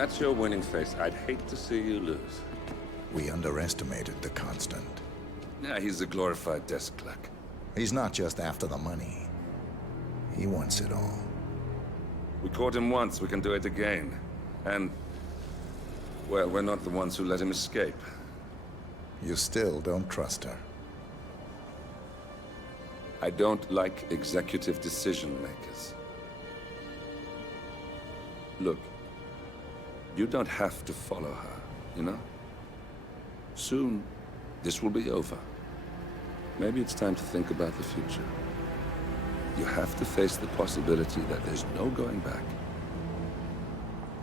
that's your winning face, I'd hate to see you lose. We underestimated the Constant. Yeah, he's a glorified desk clerk. He's not just after the money. He wants it all. We caught him once, we can do it again. And, well, we're not the ones who let him escape. You still don't trust her. I don't like executive decision makers. Look, you don't have to follow her, you know? Soon, this will be over. Maybe it's time to think about the future. You have to face the possibility that there's no going back.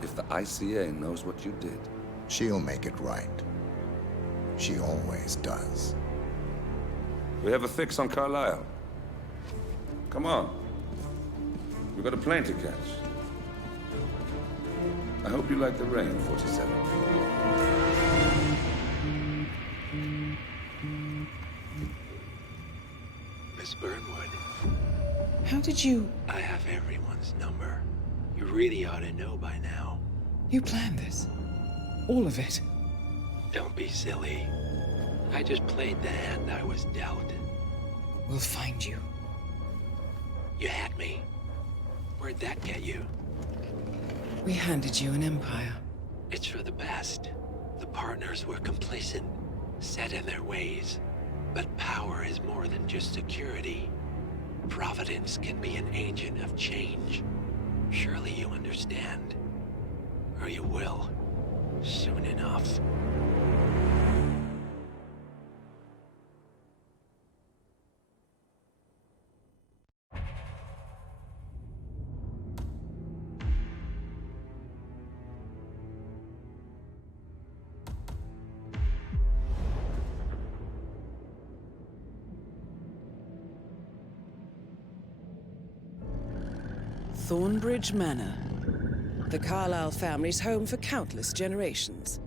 If the ICA knows what you did... She'll make it right. She always does. We have a fix on Carlisle. Come on. We've got a plane to catch. I hope you like the rain, 47. Miss Burnwood. How did you... I have everyone's number. You really ought to know by now. You planned this? All of it? Don't be silly. I just played the hand I was dealt. We'll find you. You had me. Where'd that get you? We handed you an empire. It's for the best. The partners were complacent, set in their ways. But power is more than just security. Providence can be an agent of change. Surely you understand. Or you will. Soon enough. Thornbridge Manor. The Carlisle family's home for countless generations.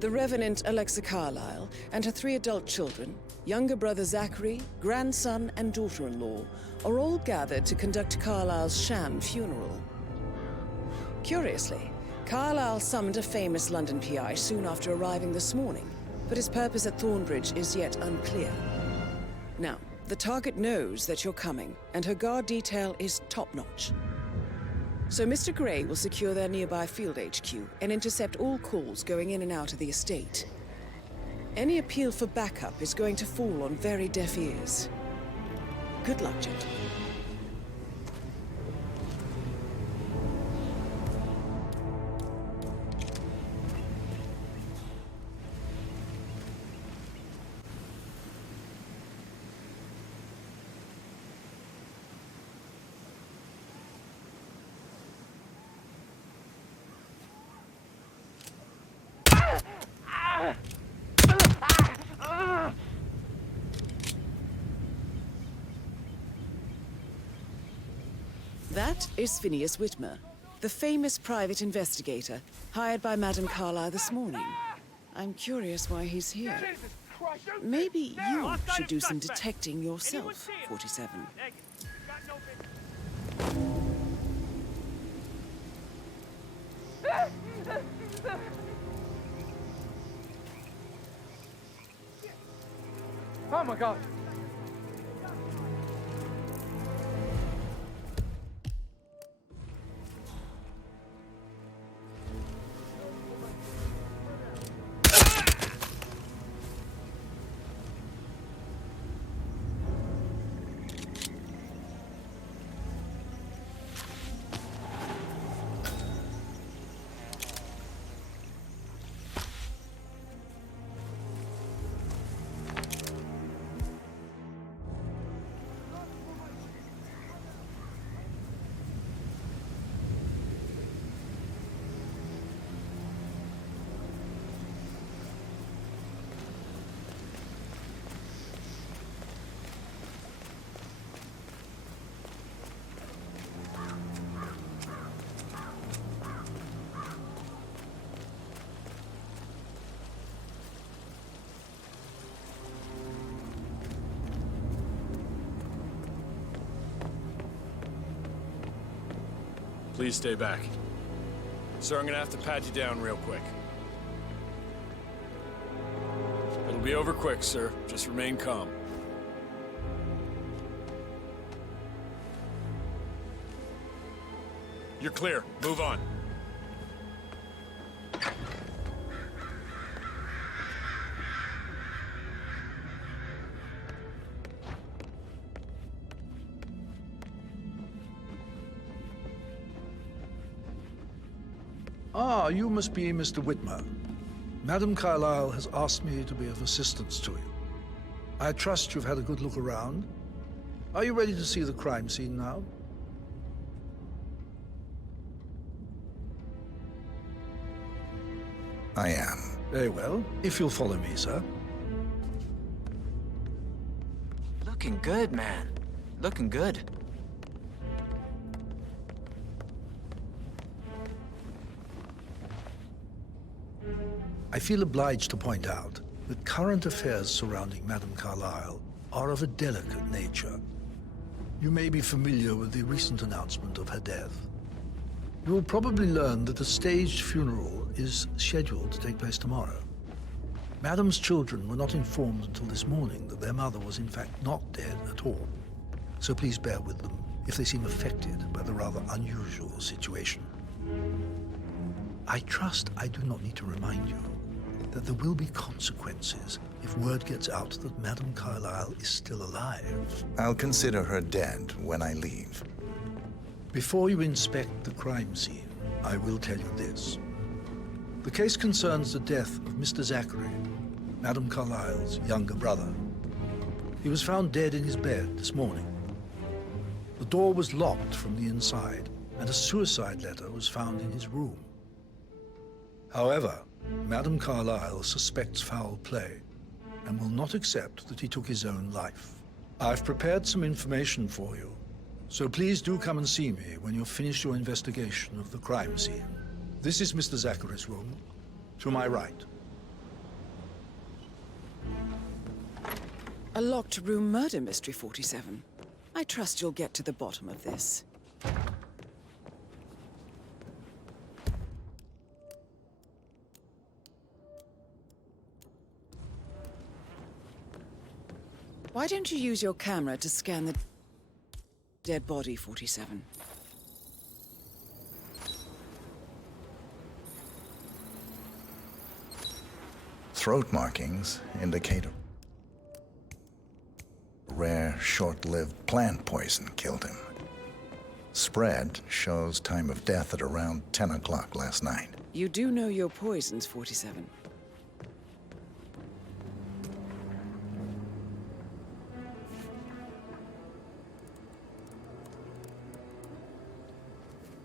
The Revenant Alexa Carlisle and her 3 adult children, younger brother Zachary, grandson and daughter-in-law, are all gathered to conduct Carlisle's sham funeral. Curiously, Carlisle summoned a famous London PI soon after arriving this morning, but his purpose at Thornbridge is yet unclear. Now, the target knows that you're coming, and her guard detail is top-notch. So Mr. Gray will secure their nearby field HQ and intercept all calls going in and out of the estate. Any appeal for backup is going to fall on very deaf ears. Good luck, gentlemen. That is Phineas Whitmer, the famous private investigator hired by Madame Carlisle this morning. I'm curious why he's here. Maybe you should do some detecting yourself, 47. Oh my God! Please stay back. Sir, I'm gonna have to pat you down real quick. It'll be over quick, sir. Just remain calm. You're clear. Move on. Ah, you must be Mr. Whitmer. Madam Carlyle has asked me to be of assistance to you. I trust you've had a good look around. Are you ready to see the crime scene now? I am. Very well. If you'll follow me, sir. Looking good, man. Looking good. I feel obliged to point out that current affairs surrounding Madame Carlyle are of a delicate nature. You may be familiar with the recent announcement of her death. You will probably learn that a staged funeral is scheduled to take place tomorrow. Madame's children were not informed until this morning that their mother was in fact not dead at all. So please bear with them if they seem affected by the rather unusual situation. I trust I do not need to remind you that there will be consequences if word gets out that Madame Carlyle is still alive. I'll consider her dead when I leave. Before you inspect the crime scene, I will tell you this. The case concerns the death of Mr. Zachary, Madame Carlyle's younger brother. He was found dead in his bed this morning. The door was locked from the inside, and a suicide letter was found in his room. However, Madame Carlyle suspects foul play and will not accept that he took his own life. I've prepared some information for you, so please do come and see me when you've finished your investigation of the crime scene. This is Mr. Zachary's room, to my right. A locked room murder mystery, 47. I trust you'll get to the bottom of this. Why don't you use your camera to scan the dead body, 47? Throat markings indicate a rare, short-lived plant poison killed him. Spread shows time of death at around 10 o'clock last night. You do know your poisons, 47.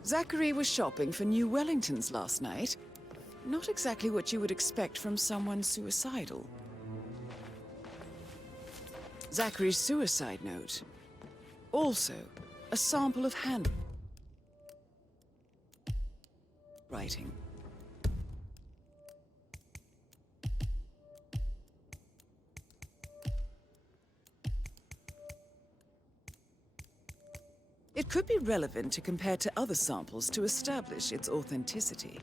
Zachary was shopping for new Wellingtons last night. Not exactly what you would expect from someone suicidal. Zachary's suicide note. Also, a sample of handwriting. It could be relevant to compare to other samples to establish its authenticity.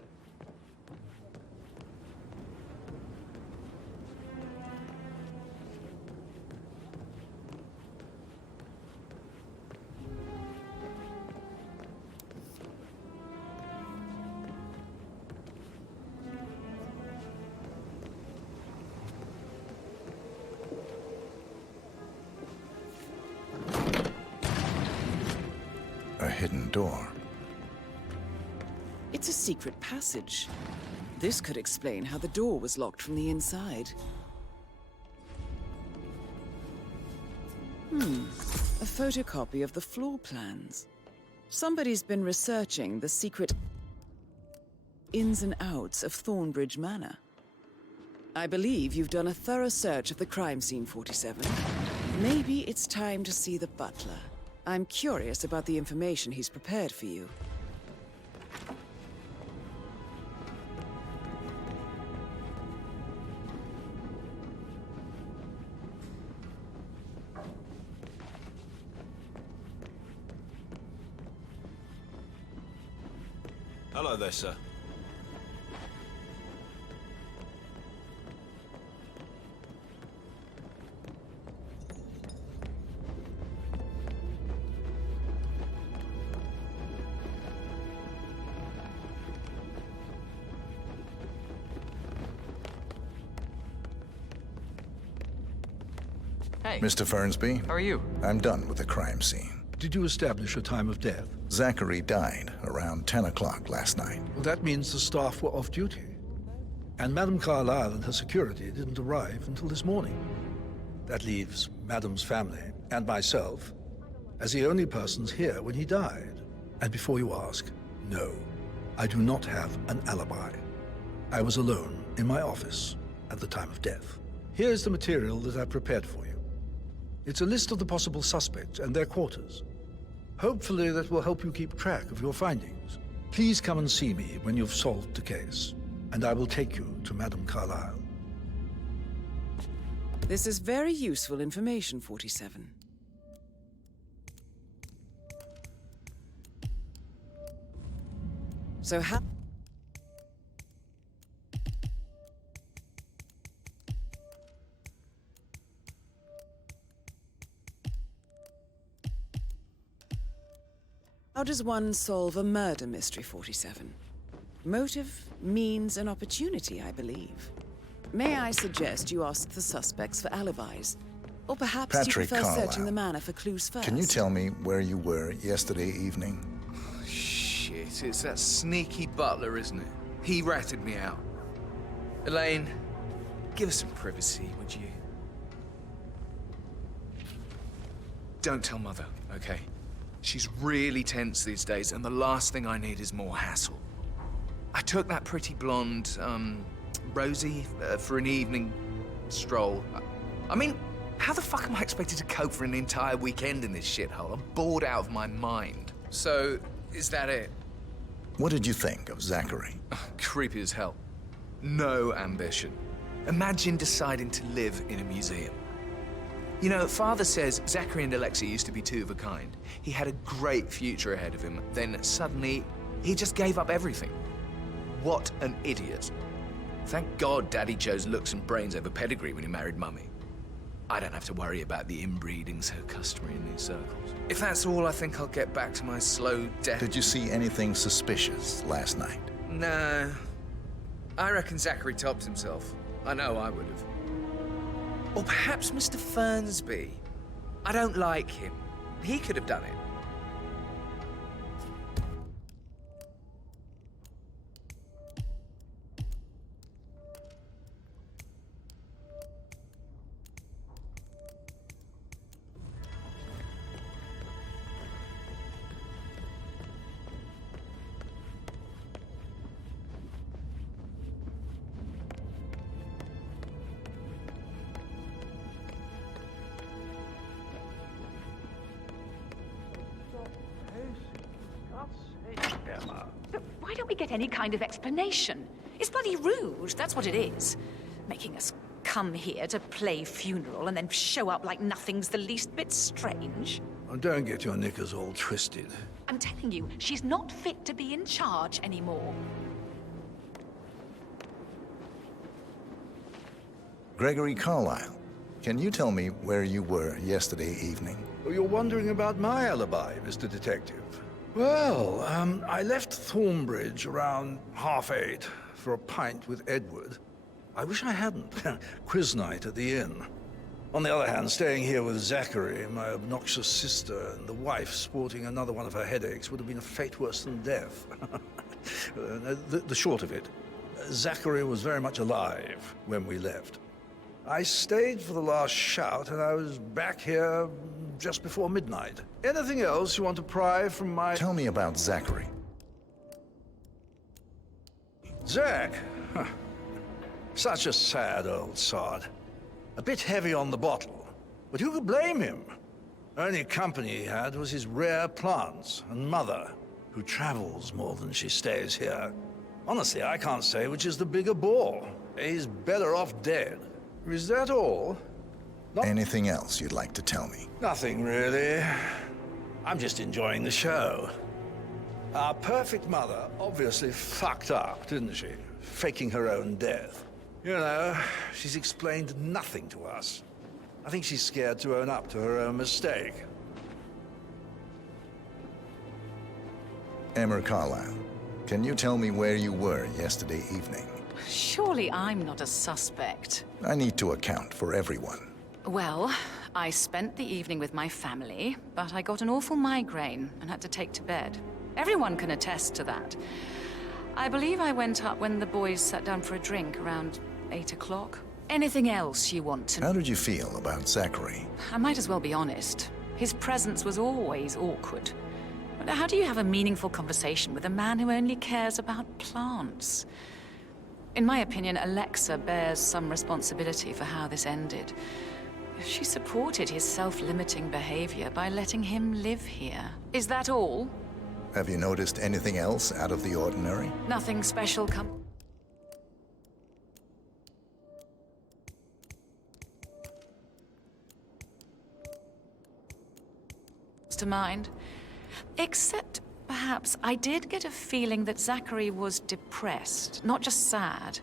A hidden door. It's a secret passage. This could explain how the door was locked from the inside. A photocopy of the floor plans. Somebody's been researching the secret ins and outs of Thornbridge Manor. I believe you've done a thorough search of the crime scene, 47. Maybe it's time to see the butler. I'm curious about the information he's prepared for you. Hello there, sir. Hey. Mr. Fernsby, How are you? I'm done with the crime scene. Did you establish a time of death? Zachary died around 10 o'clock last night. Well, that means the staff were off duty. And Madame Carlyle and her security didn't arrive until this morning. That leaves Madame's family and myself as the only persons here when he died. And before you ask, no, I do not have an alibi. I was alone in my office at the time of death. Here's the material that I prepared for you. It's a list of the possible suspects and their quarters. Hopefully that will help you keep track of your findings. Please come and see me when you've solved the case, and I will take you to Madame Carlyle. This is very useful information, 47. So how does one solve a murder mystery, 47? Motive, means, and opportunity, I believe. May I suggest you ask the suspects for alibis? Or perhaps you Patrick prefer Carlyle, searching the manor for clues first? Can you tell me where you were yesterday evening? Shit, it's that sneaky butler, isn't it? He ratted me out. Elaine, give us some privacy, would you? Don't tell Mother, okay? She's really tense these days, and the last thing I need is more hassle. I took that pretty blonde, Rosie, for an evening stroll. I mean, how the fuck am I expected to cope for an entire weekend in this shithole? I'm bored out of my mind. So, is that it? What did you think of Zachary? Creepy as hell. No ambition. Imagine deciding to live in a museum. You know, Father says Zachary and Alexa used to be two of a kind. He had a great future ahead of him, then suddenly, he just gave up everything. What an idiot. Thank God Daddy chose looks and brains over pedigree when he married Mummy. I don't have to worry about the inbreeding so customary in these circles. If that's all, I think I'll get back to my slow death. Did you see anything suspicious last night? No. I reckon Zachary topped himself. I know I would have. Or perhaps Mr. Fernsby. I don't like him. He could have done it. Why don't we get any kind of explanation? It's bloody rude, that's what it is. Making us come here to play funeral and then show up like nothing's the least bit strange. Oh, don't get your knickers all twisted. I'm telling you, she's not fit to be in charge anymore. Gregory Carlyle, can you tell me where you were yesterday evening? Oh, you're wondering about my alibi, Mr. Detective. Well, I left Thornbridge around 8:30 for a pint with Edward. I wish I hadn't. Quiz night at the inn. On the other hand, staying here with Zachary, my obnoxious sister, and the wife sporting another one of her headaches would have been a fate worse than death. The short of it, Zachary was very much alive when we left. I stayed for the last shout, and I was back here just before midnight. Anything else you want to pry from my... Tell me about Zachary. Zach? Huh. Such a sad old sod. A bit heavy on the bottle, but who could blame him? Only company he had was his rare plants and mother, who travels more than she stays here. Honestly, I can't say which is the bigger bore. He's better off dead. Is that all? Anything else you'd like to tell me? Nothing, really. I'm just enjoying the show. Our perfect mother obviously fucked up, didn't she? Faking her own death. You know, she's explained nothing to us. I think she's scared to own up to her own mistake. Emmer Carlyle, can you tell me where you were yesterday evening? Surely I'm not a suspect. I need to account for everyone. Well, I spent the evening with my family, but I got an awful migraine and had to take to bed. Everyone can attest to that. I believe I went up when the boys sat down for a drink around 8 o'clock. Anything else you want to know? How did you feel about Zachary? I might as well be honest. His presence was always awkward. But how do you have a meaningful conversation with a man who only cares about plants? In my opinion, Alexa bears some responsibility for how this ended. She supported his self-limiting behavior by letting him live here. Is that all? Have you noticed anything else out of the ordinary? Nothing special comes to mind. Except, perhaps, I did get a feeling that Zachary was depressed, not just sad.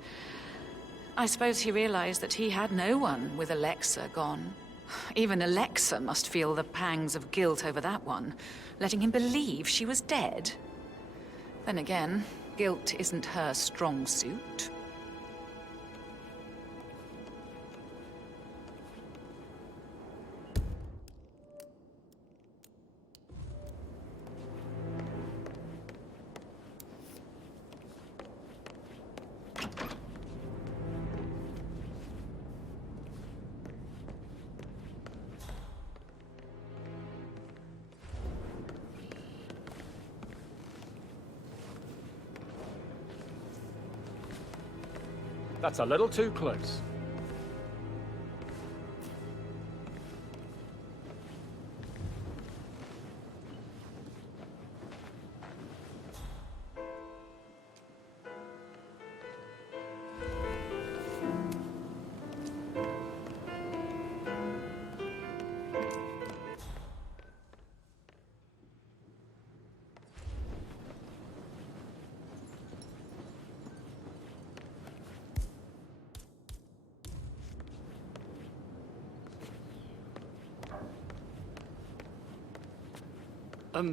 I suppose he realized that he had no one with Alexa gone. Even Alexa must feel the pangs of guilt over that one, letting him believe she was dead. Then again, guilt isn't her strong suit. That's a little too close.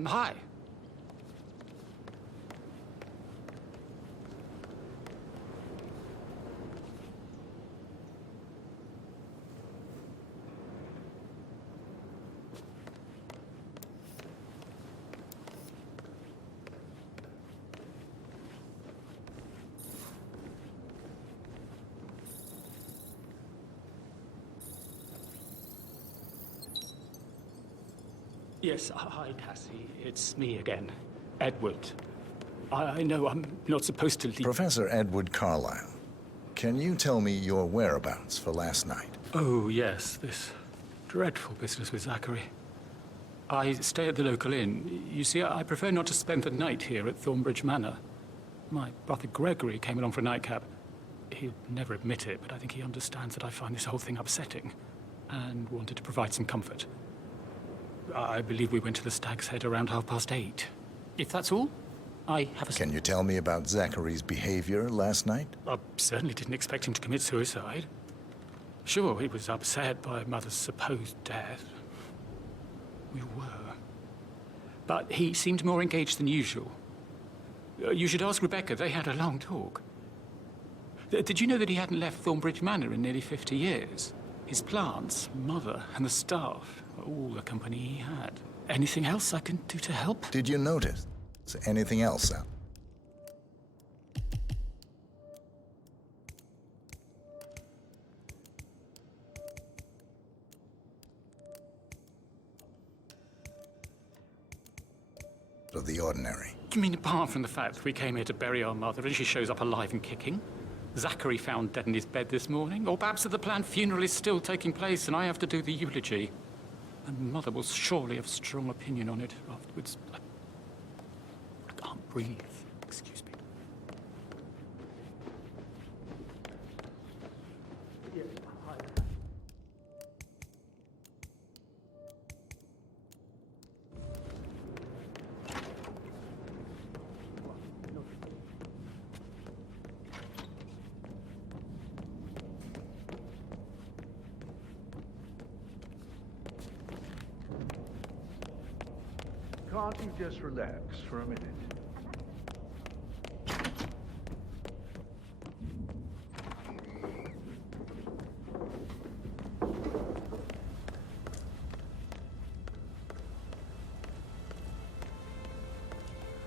Hi. Yes, hi, Cassie. It's me again. Edward. I know I'm not supposed to leave. Professor Edward Carlyle, can you tell me your whereabouts for last night? Oh, yes, this dreadful business with Zachary. I stay at the local inn. You see, I prefer not to spend the night here at Thornbridge Manor. My brother Gregory came along for a nightcap. He'll never admit it, but I think he understands that I find this whole thing upsetting and wanted to provide some comfort. I believe we went to the Stag's Head around 8:30. If that's all, I have a... Can you tell me about Zachary's behavior last night? I certainly didn't expect him to commit suicide. Sure, he was upset by Mother's supposed death. We were. But he seemed more engaged than usual. You should ask Rebecca. They had a long talk. Did you know that he hadn't left Thornbridge Manor in nearly 50 years? His plants, Mother, and the staff, all the company he had. Anything else I can do to help? Did you notice anything else out? Of the ordinary. You mean apart from the fact that we came here to bury our mother and she shows up alive and kicking? Zachary found dead in his bed this morning? Or perhaps that the planned funeral is still taking place and I have to do the eulogy? And Mother will surely have a strong opinion on it afterwards. I can't breathe. Excuse me. Can't you just relax for a minute?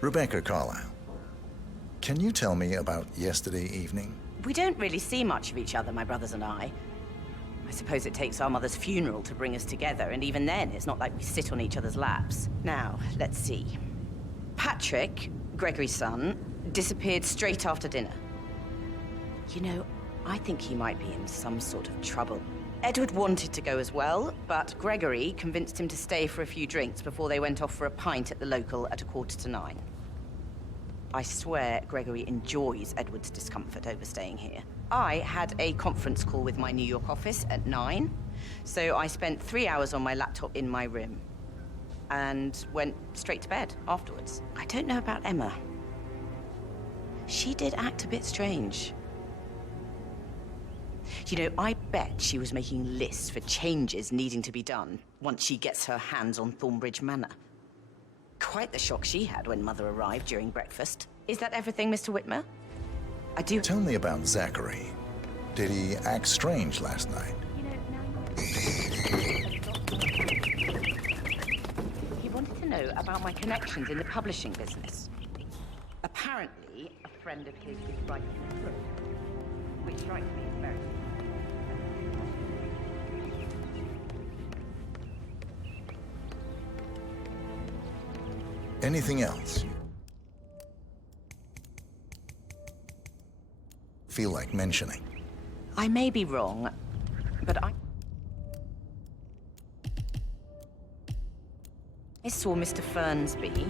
Rebecca Carlyle, can you tell me about yesterday evening? We don't really see much of each other, my brothers and I. I suppose it takes our mother's funeral to bring us together, and even then, it's not like we sit on each other's laps. Now, let's see. Patrick, Gregory's son, disappeared straight after dinner. You know, I think he might be in some sort of trouble. Edward wanted to go as well, but Gregory convinced him to stay for a few drinks before they went off for a pint at the local at 9:15. I swear Gregory enjoys Edward's discomfort overstaying here. I had a conference call with my New York office at 9, so I spent 3 hours on my laptop in my room and went straight to bed afterwards. I don't know about Emma. She did act a bit strange. You know, I bet she was making lists for changes needing to be done once she gets her hands on Thornbridge Manor. Quite the shock she had when Mother arrived during breakfast. Is that everything, Mr. Whitmer? I do... Tell me about Zachary. Did he act strange last night? He wanted to know about my connections in the publishing business. Apparently, a friend of his is writing a book, which strikes me as very... Anything else? Feel like mentioning? I may be wrong, but I saw Mr. Fernsby.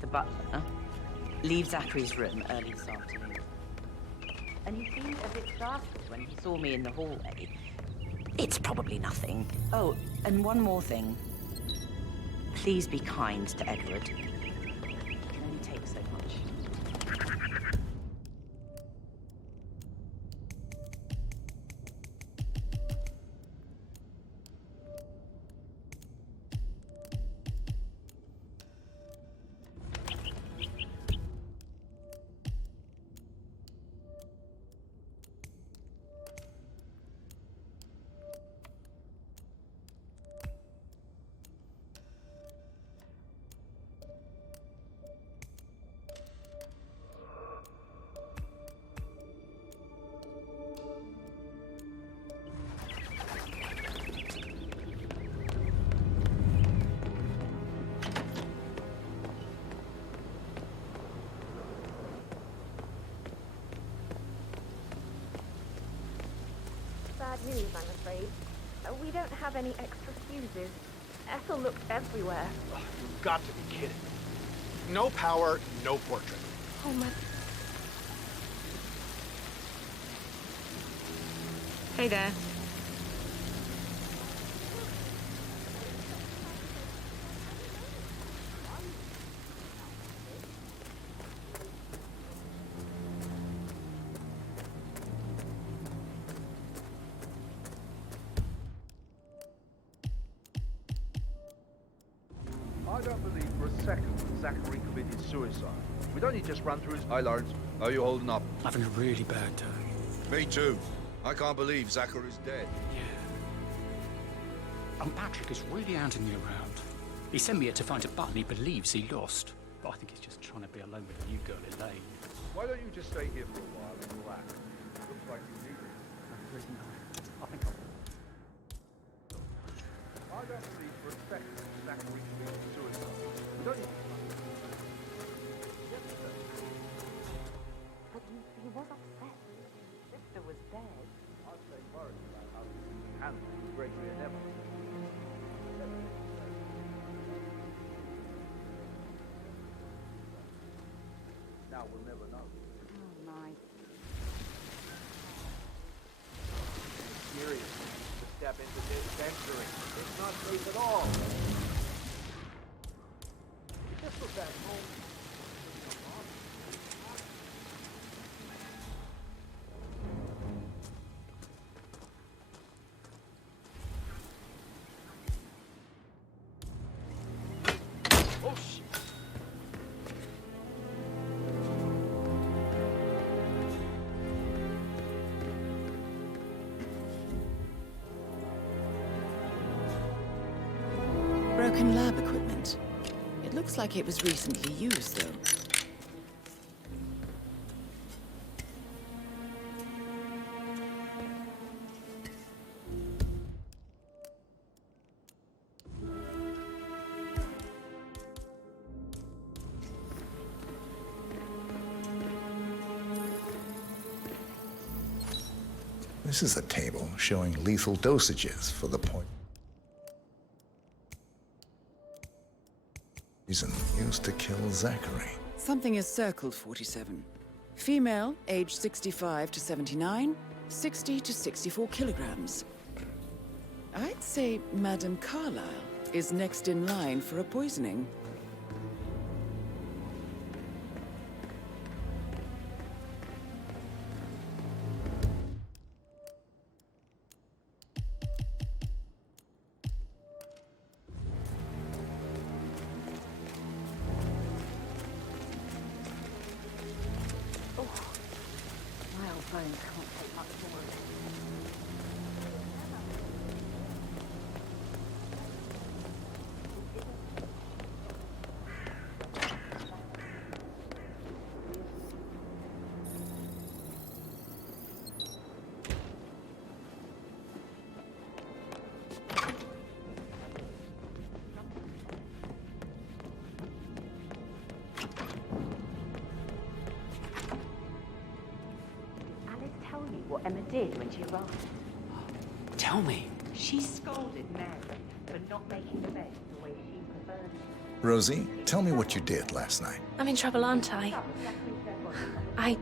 The butler leave Zachary's room early this afternoon. And he seemed a bit startled when he saw me in the hallway. It's probably nothing. Oh, and one more thing. Please be kind to Edward. It can only take so much. Bad news, I'm afraid. We don't have any extra fuses. Ethel looked everywhere. Oh, you've got to be kidding. No power, no portrait. Oh my... Hey there. I don't believe for a second that Zachary committed suicide. We'd only just run through his... Hi, Lawrence. How are you holding up? Having a really bad day. Me too. I can't believe Zachary's dead. Yeah. And Patrick is really hounding me around. He sent me here to find a button he believes he lost. But I think he's just trying to be alone with a new girl, Elaine. Why don't you just stay here for a while and relax? Looks like you need it. I think I'll... I don't believe for a second that Zachary committed suicide. We'd only... But he was upset. His sister was dead. I'd say worried about how this is handled with Gregory and Emma. Now we'll never know. Oh, my. Seriously, to step into this venturing. It's not safe at all. You just look back home. Oh, shit. broken lab equipment. It looks like it was recently used, though. This is a table showing lethal dosages for the poison used to kill Zachary. Something is circled, 47. Female, age 65 to 79, 60 to 64 kilograms. I'd say Madame Carlyle is next in line for a poisoning. What Emma did when she arrived. Tell me. She scolded Mary for not making the bed the way she preferred. Rosie, tell me what you did last night. I'm in trouble, aren't I? I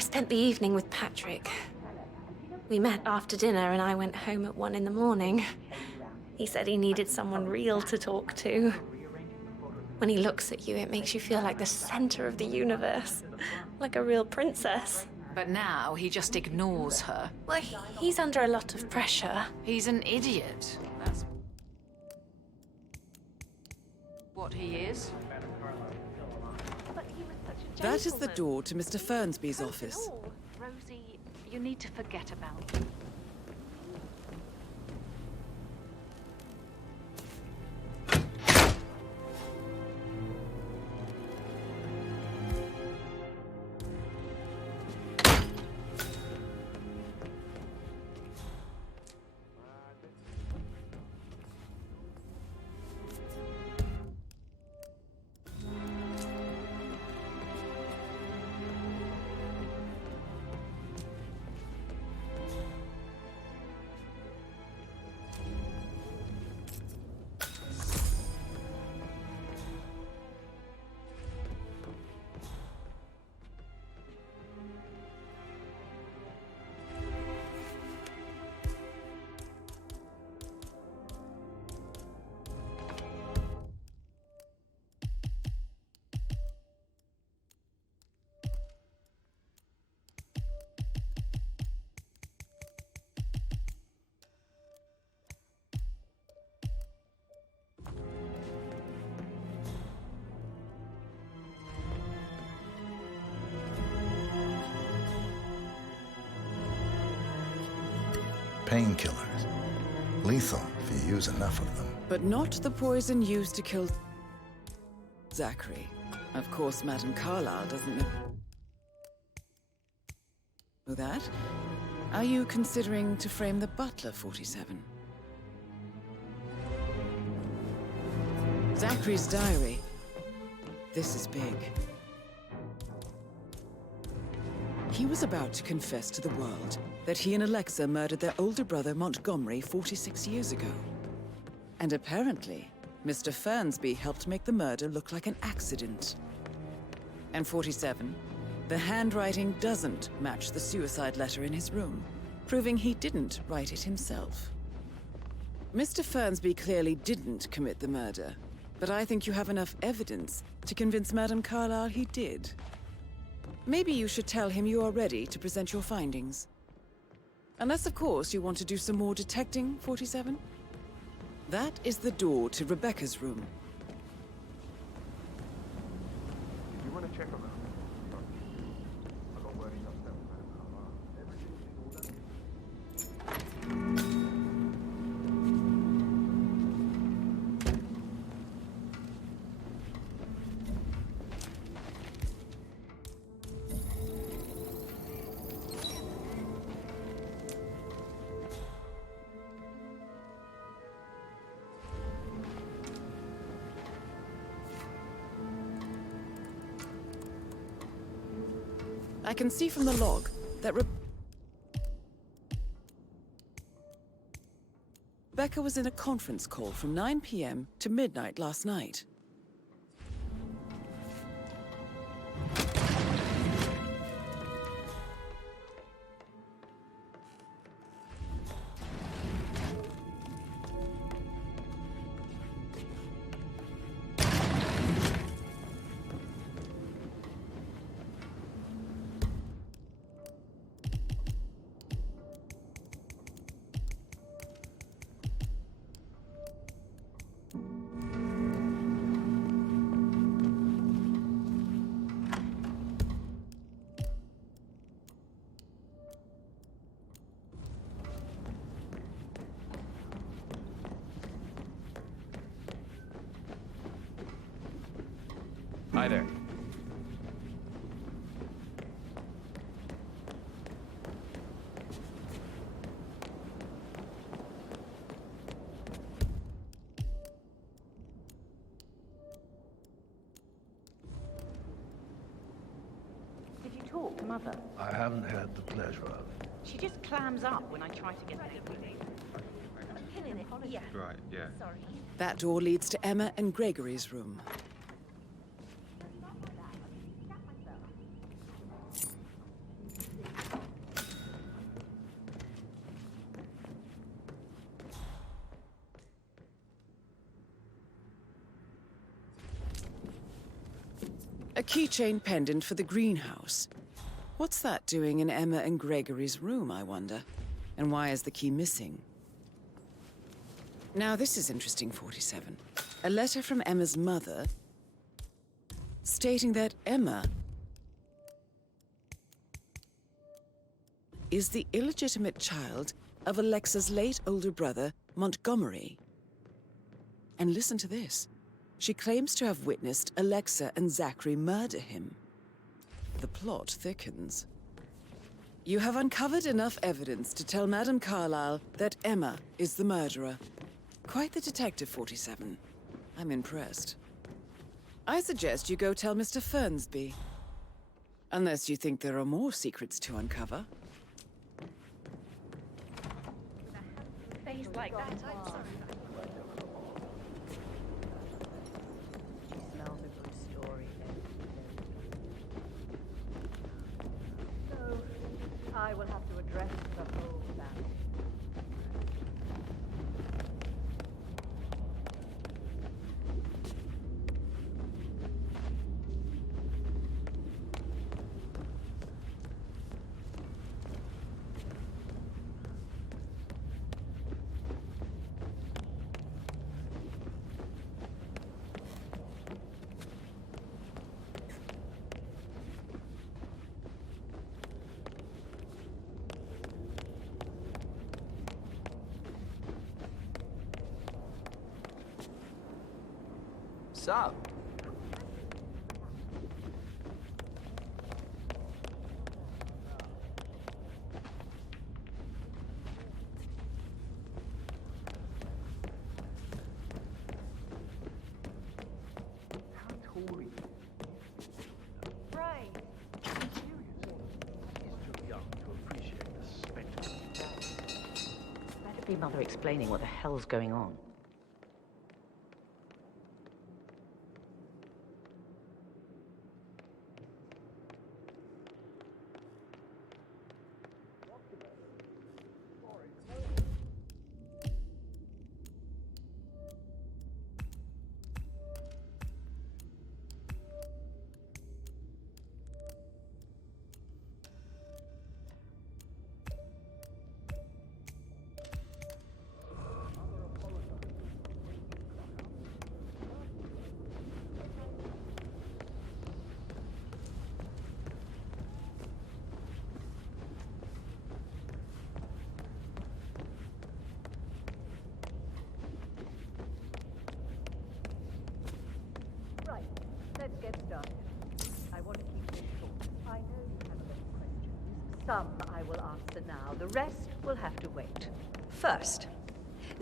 spent the evening with Patrick. We met after dinner and I went home at 1 in the morning. He said he needed someone real to talk to. When he looks at you, it makes you feel like the center of the universe. Like a real princess. But now he just ignores her. Well, he's under a lot of pressure. He's an idiot. That's what he is. That is the door to Mr. Fernsby's office. Rosie, you need to forget about it. Painkillers. Lethal if you use enough of them. But not the poison used to kill Zachary. Of course, Madame Carlyle doesn't know that. Are you considering to frame the butler, 47? Zachary's diary. This is big. He was about to confess to the world that he and Alexa murdered their older brother Montgomery 46 years ago. And apparently, Mr. Fernsby helped make the murder look like an accident. And 47, the handwriting doesn't match the suicide letter in his room, proving he didn't write it himself. Mr. Fernsby clearly didn't commit the murder, but I think you have enough evidence to convince Madame Carlyle he did. Maybe you should tell him you are ready to present your findings. Unless, of course, you want to do some more detecting, 47? That is the door to Rebecca's room. You want to check around? I got word enough that I can see from the log that Rebecca was in a conference call from 9 p.m. to midnight last night. Hi there. Did you talk to Mother? I haven't had the pleasure of it. She just clams up when I try to get her. Yeah. Right, yeah. Sorry. That door leads to Emma and Gregory's room. A keychain pendant for the greenhouse. What's that doing in Emma and Gregory's room, I wonder? And why is the key missing? Now, this is interesting, 47. A letter from Emma's mother stating that Emma is the illegitimate child of Alexa's late older brother, Montgomery. And listen to this. She claims to have witnessed Alexa and Zachary murder him. The plot thickens. You have uncovered enough evidence to tell Madame Carlyle that Emma is the murderer. Quite the detective, 47. I'm impressed. I suggest you go tell Mr. Fernsby. Unless you think there are more secrets to uncover. Face like that, I'm sorry. Smells a good story. So, I will have to address the whole family. Sup? Right. Better be Mother explaining what the hell's going on. Right. Let's get started. I want to keep this short. I know you have a lot of questions. Some I will answer now. The rest will have to wait. First,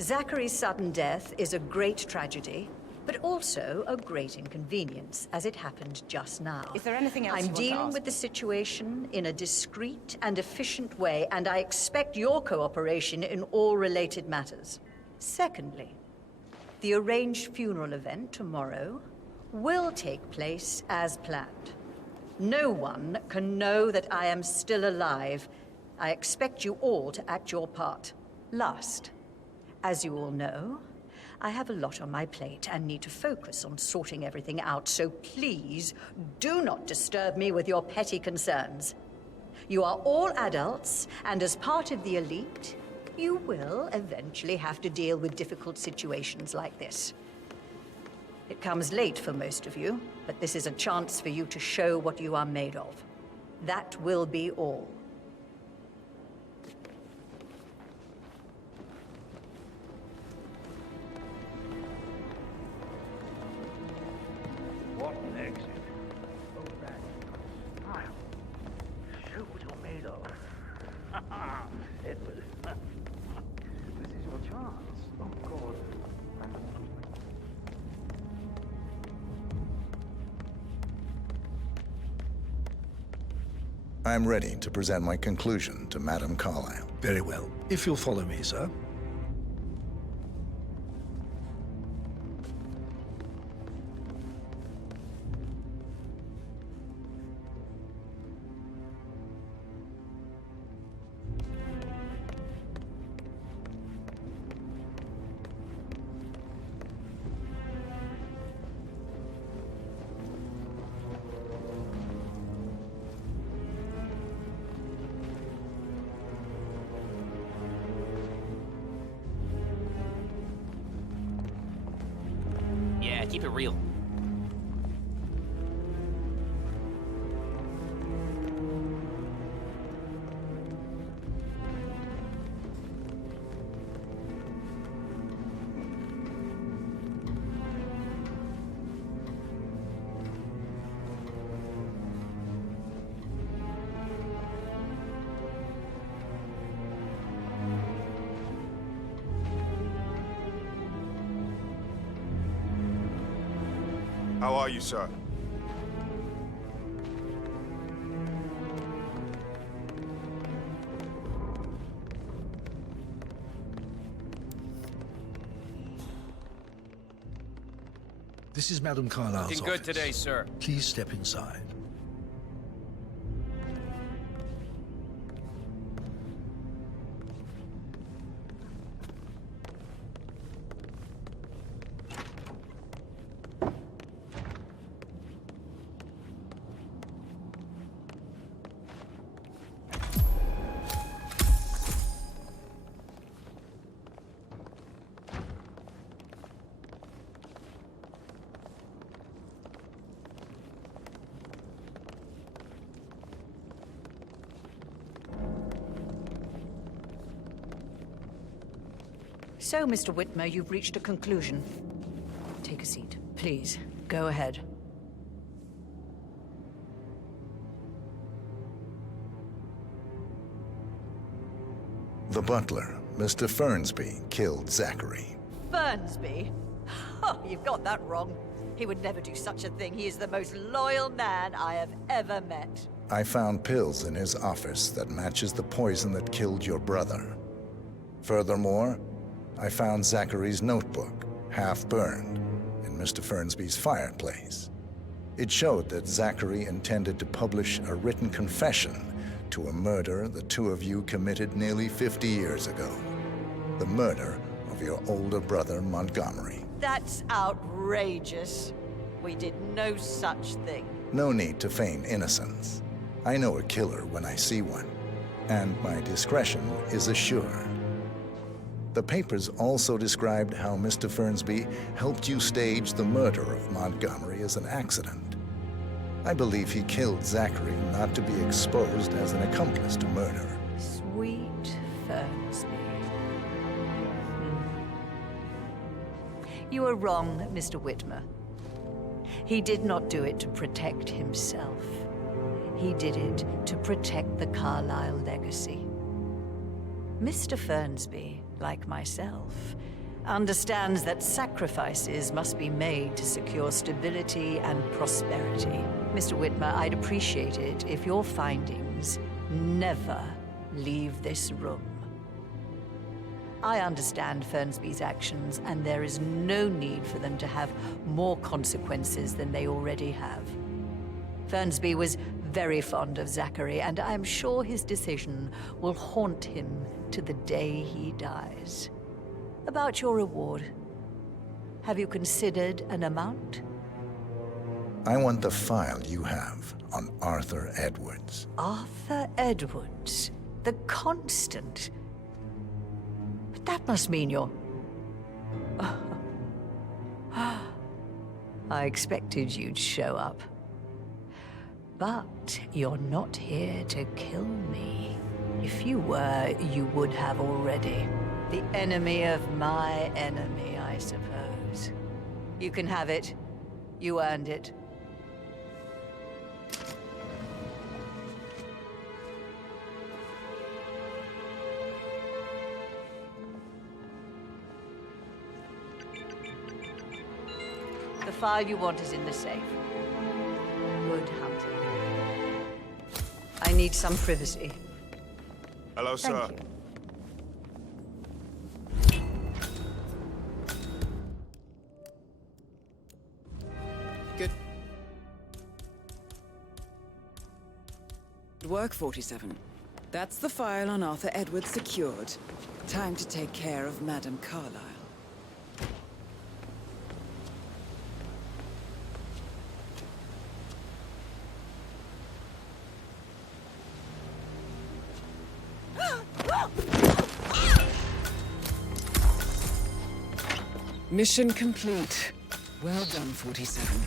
Zachary's sudden death is a great tragedy, but also a great inconvenience, as it happened just now. Is there anything else I'm you want to dealing ask with the me? situation in a discreet and efficient way, and I expect your cooperation in all related matters. Secondly, the arranged funeral event tomorrow will take place as planned. No one can know that I am still alive. I expect you all to act your part. Last, as you all know, I have a lot on my plate and need to focus on sorting everything out, so please do not disturb me with your petty concerns. You are all adults, and as part of the elite, you will eventually have to deal with difficult situations like this. It comes late for most of you, but this is a chance for you to show what you are made of. That will be all. What an exit. Oh, that smile. Show what you're made of. Edward. This is your chance. Oh, God. I'm ready to present my conclusion to Madame Carlyle. Very well. If you'll follow me, sir. Yeah, keep it real. How are you, sir? This is Madame Carlyle's Looking good office. today, sir. Please step inside. So, Mr. Whitmer, you've reached a conclusion. Take a seat, please. Go ahead. The butler, Mr. Fernsby, killed Zachary. Fernsby? Oh, you've got that wrong. He would never do such a thing. He is the most loyal man I have ever met. I found pills in his office that matches the poison that killed your brother. Furthermore, I found Zachary's notebook, half burned, in Mr. Fernsby's fireplace. It showed that Zachary intended to publish a written confession to a murder the two of you committed nearly 50 years ago. The murder of your older brother, Montgomery. That's outrageous. We did no such thing. No need to feign innocence. I know a killer when I see one, and my discretion is assured. The papers also described how Mr. Fernsby helped you stage the murder of Montgomery as an accident. I believe he killed Zachary not to be exposed as an accomplice to murder. Sweet Fernsby. You are wrong, Mr. Whitmer. He did not do it to protect himself. He did it to protect the Carlyle legacy. Mr. Fernsby, like myself, understands that sacrifices must be made to secure stability and prosperity. Mr. Whitmer, I'd appreciate it if your findings never leave this room. I understand Fernsby's actions, and there is no need for them to have more consequences than they already have. Fernsby was very fond of Zachary, and I'm sure his decision will haunt him to the day he dies. About your reward, have you considered an amount? I want the file you have on Arthur Edwards. Arthur Edwards, the Constant. But that must mean you're... I expected you'd show up. But you're not here to kill me. If you were, you would have already. The enemy of my enemy, I suppose. You can have it. You earned it. The file you want is in the safe. Good hunting. I need some privacy. Hello, sir. Thank you. Good work, 47. That's the file on Arthur Edwards secured. Time to take care of Madame Carlyle. Mission complete. Well done, 47.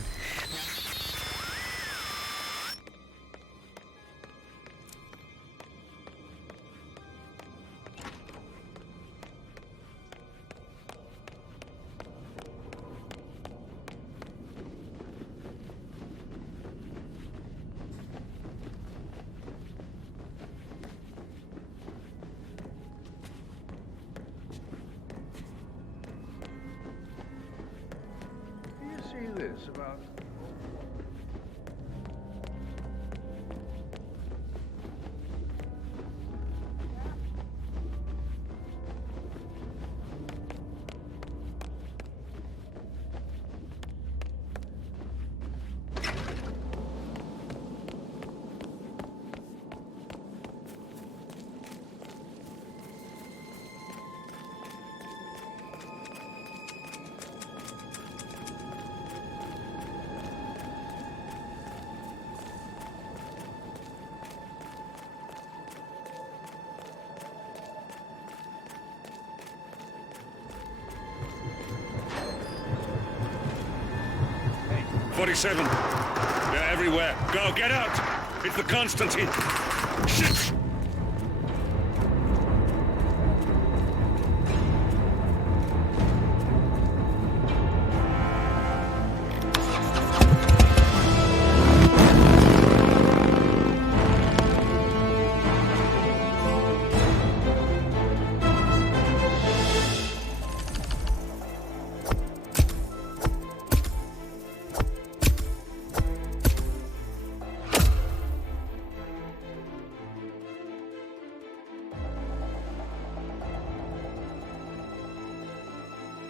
This about... Hey. 47. They're everywhere. Go, get out! It's the Constantine. Shit!